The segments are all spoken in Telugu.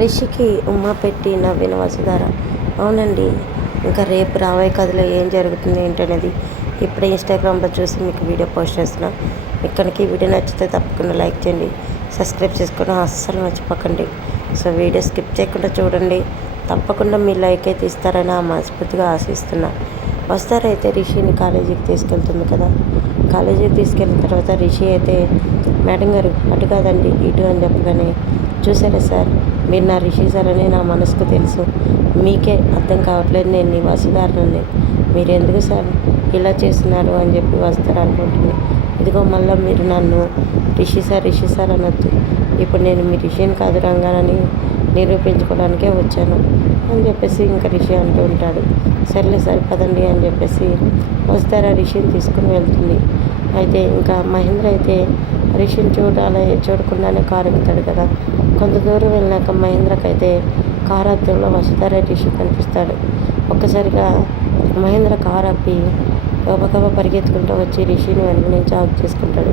రిషికి ఉమ్మ పెట్టి నవ్విన వసుధార. అవునండి, ఇంకా రేపు రాబోయే కథలో ఏం జరుగుతుంది ఏంటనేది ఇప్పుడే ఇన్స్టాగ్రామ్లో చూసి మీకు వీడియో పోస్ట్ చేస్తున్నా. ఇక్కడికి వీడియో నచ్చితే తప్పకుండా లైక్ చేయండి, సబ్స్క్రైబ్ చేసుకోవడం అస్సలు మర్చిపోకండి. సో వీడియో స్కిప్ చేయకుండా చూడండి. తప్పకుండా మీ లైక్ అయితే ఇస్తారని మనస్ఫూర్తిగా ఆశిస్తున్నా. వసుధార అయితే రిషిని కాలేజీకి తీసుకెళ్తుంది కదా. కాలేజీకి తీసుకెళ్ళిన తర్వాత రిషి అయితే మేడం గారు అటు కాదండి ఇటు అని చెప్పగానే, చూసారా సార్, మీరు నా రిషి సార్ అని నా మనసుకు తెలుసు, మీకే అర్థం కావట్లేదు నేను నీ వసుధారని, మీరు ఎందుకు సార్ ఇలా చేస్తున్నారు అని చెప్పి వసుధార అనుకుంటుంది. ఇదిగో మళ్ళీ మీరు నన్ను రిషి సార్ అనొద్దు, ఇప్పుడు నేను మీ రిషిని కాదు రంగానని నిరూపించుకోవడానికే వచ్చాను అని చెప్పేసి ఇంకా రిషి అంటూ ఉంటాడు. సర్లే సార్ పదండి అని చెప్పేసి వసుధార రిషిని తీసుకుని వెళ్తుంది. అయితే ఇంకా మహేంద్ర అయితే రిషిని చూడకుండానే కారు ఎక్కుతాడు కదా. కొంత దూరం వెళ్ళినాక మహేంద్రకైతే కారు అద్దంలో వసుధార రిషి కనిపిస్తాడు. ఒక్కసారిగా మహేంద్ర కారు ఆపి గబగబా పరిగెత్తుకుంటూ వచ్చి రిషిని వెనక నుంచి ఆఫ్ చేసుకుంటాడు.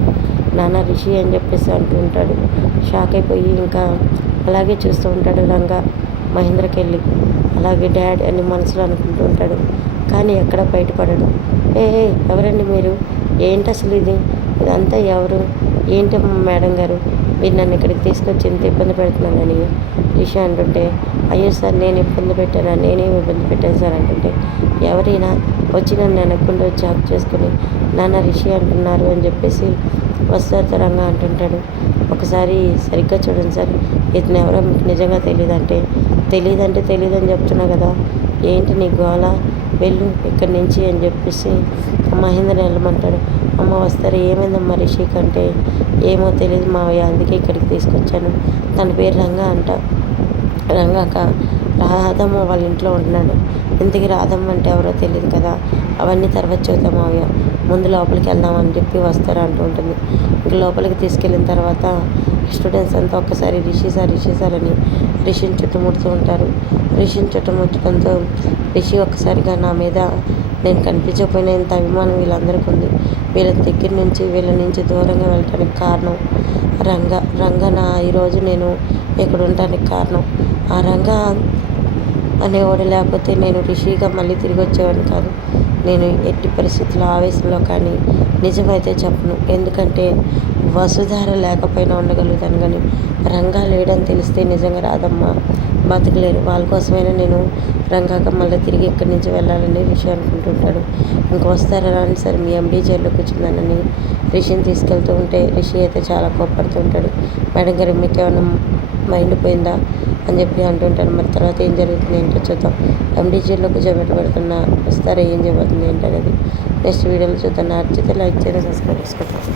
నాన్న రిషి అని చెప్పేసి అంటూ ఉంటాడు. షాక్ అయిపోయి ఇంకా అలాగే చూస్తూ ఉంటాడు రంగా మహేంద్రకి వెళ్ళి. అలాగే డాడ్ అని మనసులో అనుకుంటూ ఉంటాడు, కానీ ఎక్కడ బయటపడడు. ఏ ఎవరండి మీరు, ఏంటి అసలు ఇదంతా ఎవరు, ఏంటి మేడం గారు మీరు నన్ను ఇక్కడికి తీసుకొచ్చి ఇంత ఇబ్బంది పెడుతున్నానని రిషి అంటుంటే, అయ్యో సార్ నేను ఇబ్బంది పెట్టానా, నేనేమి ఇబ్బంది పెట్టాను సార్ అంటుంటే, ఎవరైనా వచ్చి నన్ను వెనక్కుండా వచ్చి హక్ చేసుకుని నాన్న రిషి అంటున్నారు అని చెప్పేసి వసుధారంగా అంటుంటాడు. ఒకసారి సరిగ్గా చూడండి సార్, ఇతను ఎవరో మీకు నిజంగా తెలియదంటే తెలియదని చెప్తున్నా కదా, ఏంటి నీ గోళ, వెళ్ళు ఇక్కడి నుంచి అని చెప్పేసి మహేంద్రని వెళ్ళమంటాడు. అమ్మ వస్తారు, ఏమైందమ్మా రిషిక్ అంటే, ఏమో తెలియదు మావయ్య, అందుకే ఇక్కడికి తీసుకొచ్చాను, తన పేరు రంగా అంట, రంగాక రాధమ్మ వాళ్ళ ఇంట్లో ఉంటున్నాడు, ఇంతకీ రాధమ్మ అంటే ఎవరో తెలియదు కదా, అవన్నీ తర్వాత చూద్దాం మావయ్య, ముందు లోపలికి వెళ్దామని చెప్పి వస్తారు అంటూ ఉంటుంది. ఇంక లోపలికి తీసుకెళ్ళిన తర్వాత స్టూడెంట్స్ అంతా ఒక్కసారి రిషి సార్ అని రిషిని చుట్టుముడుతూ ఉంటారు. రిషిని చుట్టుముట్టడంతో రిషి ఒక్కసారిగా నా మీద నేను కనిపించకపోయినా ఇంత అభిమానం వీళ్ళందరికీ ఉంది, వీళ్ళ నుంచి దూరంగా వెళ్ళటానికి కారణం రంగా నా ఈరోజు నేను ఇక్కడ ఉండటానికి కారణం, ఆ రంగా అనేవాడు లేకపోతే నేను రిషిగా మళ్ళీ తిరిగి వచ్చేవాడిని కాదు. నేను ఎట్టి పరిస్థితుల్లో ఆవేశంలో కానీ నిజమైతే చెప్పను, ఎందుకంటే వసుధార లేకపోయినా ఉండగలుగుతాను, కానీ రంగా లేడని తెలిస్తే నిజంగా రాదమ్మా బతకలేరు, వాళ్ళ కోసమైనా నేను రంగాక మళ్ళీ తిరిగి ఇక్కడి నుంచి వెళ్ళాలని రిషి అనుకుంటుంటాడు. ఇంక వస్తారా రాని సరే మీ ఎండీ జైల్లో కూర్చుందానని రిషిని తీసుకెళ్తూ ఉంటే రిషి అయితే చాలా కోప్పడుతూ ఉంటాడు. మేడం గారు మీకు ఏమైనా మైండ్ పోయిందా అని చెప్పి అంటుంటాడు. మరి తర్వాత ఏం జరుగుతుంది ఏంటో చూద్దాం. ఎండీ జైల్లో కూర్చోబెట్టబడుతున్న వస్తారా ఏం చేయబోతుంది ఏంటనేది నెక్స్ట్ వీడియోలో చూద్దాం. నచ్చితే లైక్ చేయండి, సబ్స్క్రైబ్ చేసుకోండి.